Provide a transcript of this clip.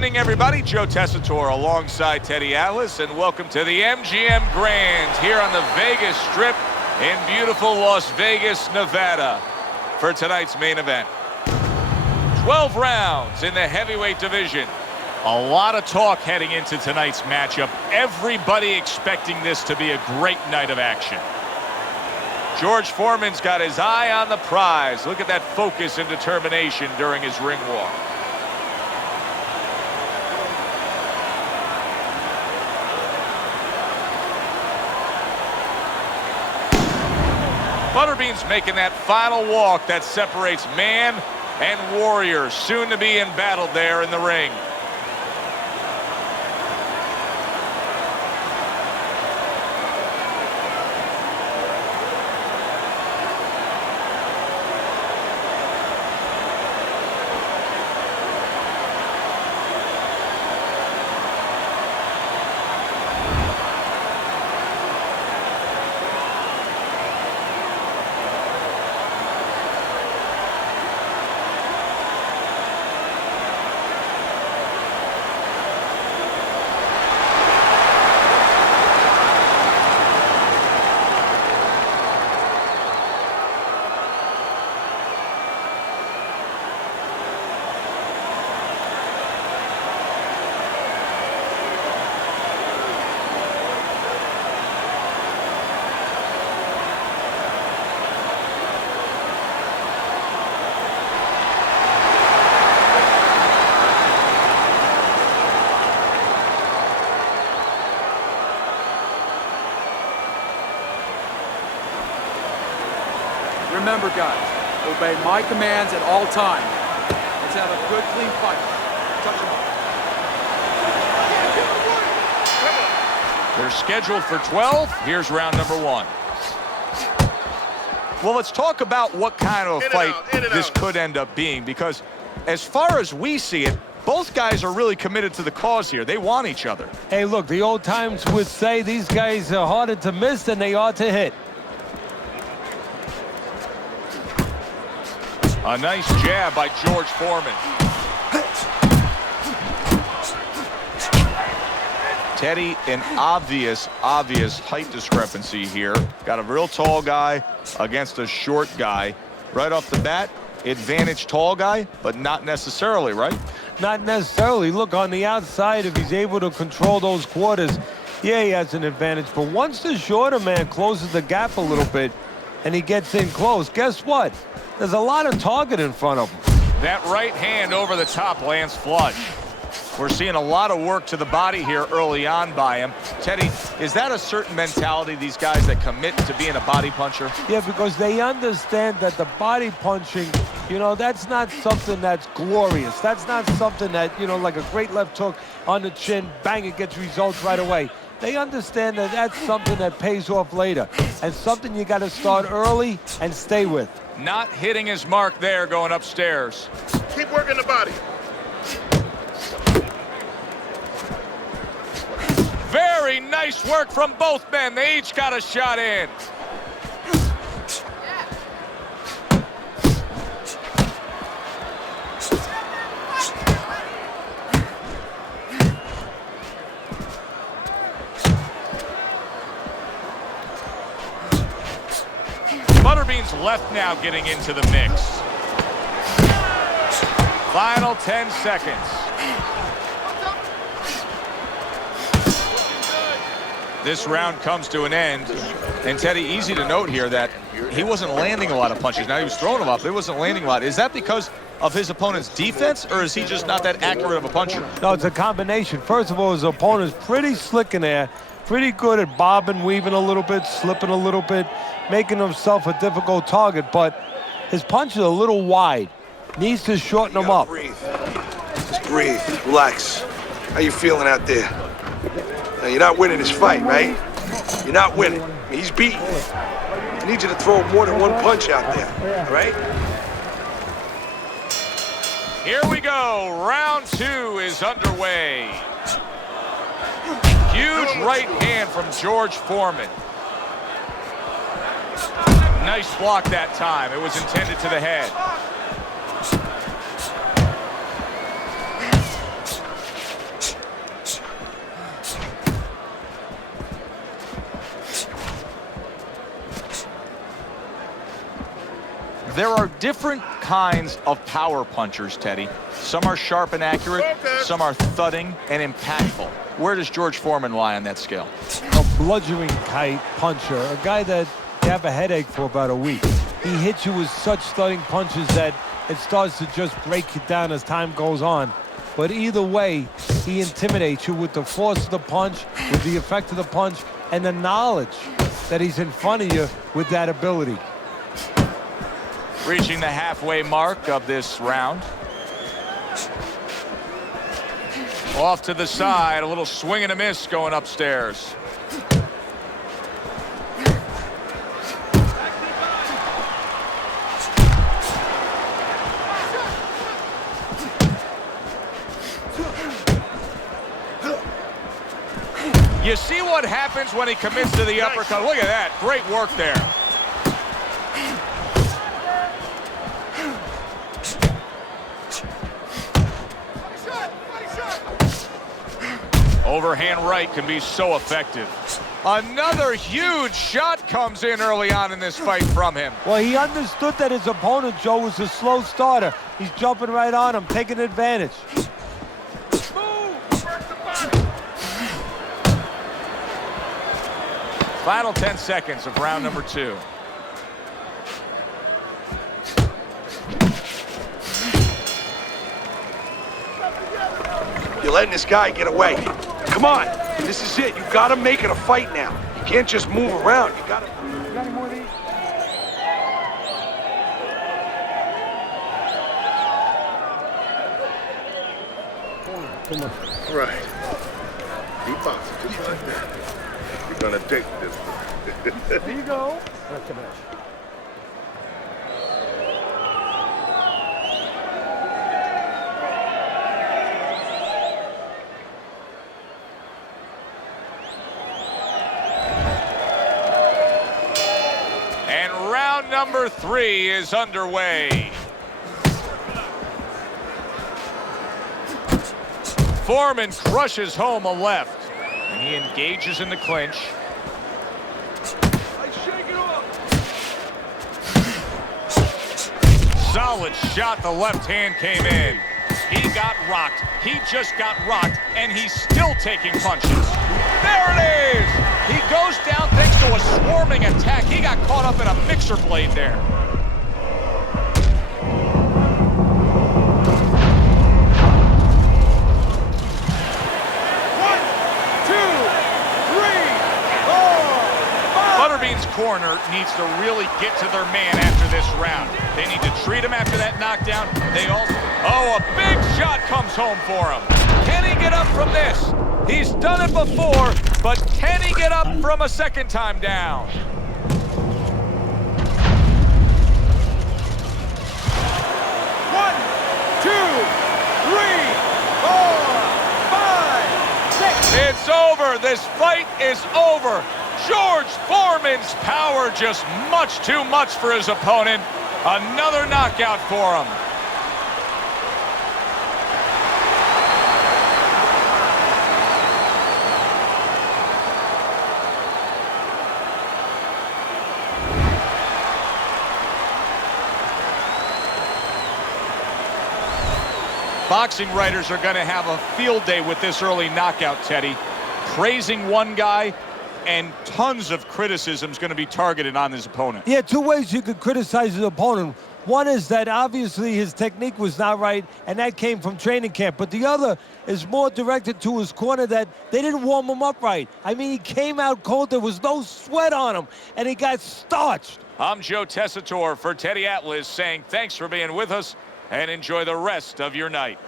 evening, everybody. Joe Tessitore alongside Teddy Atlas, and welcome to the MGM Grand here on the Vegas Strip in beautiful Las Vegas, Nevada, for tonight's main event. 12 rounds in the heavyweight division. A lot of talk heading into tonight's matchup. Everybody expecting this to be a great night of action. George Foreman's got his eye on the prize. Look at that focus and determination during his ring walk. Butterbean's making that final walk that separates man and warrior, soon to be embattled there in the ring. Remember, guys, obey my commands at all times. Let's have a good, clean fight. Touch him up. They're scheduled for 12. Here's round number 1. Well, let's talk about what kind of a fight this could end up being, because as far as we see it, both guys are really committed to the cause here. They want each other. Hey, look, the old times would say these guys are harder to miss than they are to hit. A nice jab by George Foreman. Teddy, an obvious height discrepancy here. Got a real tall guy against a short guy. Right off the bat, advantage tall guy, but not necessarily, right? Not necessarily. Look, on the outside, if he's able to control those quarters, yeah, he has an advantage. But once the shorter man closes the gap a little bit and he gets in close, guess what? There's a lot of target in front of him. That right hand over the top lands flush. We're seeing a lot of work to the body here early on by him. Teddy, is that a certain mentality, these guys that commit to being a body puncher? Yeah, because they understand that the body punching, you know, that's not something that's glorious. That's not something that, you know, like a great left hook on the chin, bang, it gets results right away. They understand that that's something that pays off later, and something you got to start early and stay with. Not hitting his mark there, going upstairs. Keep working the body. Very nice work from both men. They each got a shot in. Butterbean's left now getting into the mix. Final 10 seconds. This round comes to an end. And Teddy, easy to note here that he wasn't landing a lot of punches. Now he was throwing them up, but he wasn't landing a lot. Is that because of his opponent's defense, or is he just not that accurate of a puncher? No, it's a combination. First of all, his opponent's pretty slick in there, pretty good at bobbing, weaving a little bit, slipping a little bit, making himself a difficult target, but his punch is a little wide. Needs to shorten them up. Breathe. Just breathe. Relax. How you feeling out there? Now, you're not winning this fight, right? You're not winning. He's beaten. I need you to throw more than one punch out there, all right? Here we go. Round 2 is underway. Huge right hand from George Foreman. Nice block that time. It was intended to the head. different kinds of power punchers, Teddy. Some are sharp and accurate, some are thudding and impactful. Where does George Foreman lie on that scale? A bludgeoning kite puncher, a guy that you have a headache for about a week. He hits you with such thudding punches that it starts to just break you down as time goes on. But either way, he intimidates you with the force of the punch, with the effect of the punch, and the knowledge that he's in front of you with that ability. Reaching the halfway mark of this round. Off to the side, a little swing and a miss going upstairs. You see what happens when he commits to the uppercut. Look at that. Great work there. Overhand right can be so effective. Another huge shot comes in early on in this fight from him. Well, he understood that his opponent, Joe, was a slow starter. He's jumping right on him, taking advantage. Final 10 seconds of round number 2. You're letting this guy get away. Come on. This is it. You gotta make it a fight now. You can't just move around. You gotta... You got any more of these? Right. Keep boxing just like that. You're gonna take this one. There you go. And round number 3 is underway. Foreman crushes home a left, and he engages in the clinch. Solid shot, the left hand came in. He got rocked. He just got rocked, and he's still taking punches. There it is! He goes down thanks to a swarming attack. He got caught up in a mixer blade there. Butterbean's corner needs to really get to their man after this round. They need to treat him after that knockdown. They also... Oh, a big shot comes home for him. Can he get up from this? He's done it before, but can he get up from a second time down? One, two, three, four, five, six. It's over. This fight is over. George Foreman's power just much too much for his opponent. Another knockout for him. Boxing writers are going to have a field day with this early knockout, Teddy. Praising one guy, and tons of criticism is going to be targeted on his opponent. Yeah, 2 ways you could criticize his opponent. One is that obviously his technique was not right, and that came from training camp. But the other is more directed to his corner, that they didn't warm him up right. I mean, he came out cold. There was no sweat on him, and he got starched. I'm Joe Tessitore for Teddy Atlas saying thanks for being with us, and enjoy the rest of your night.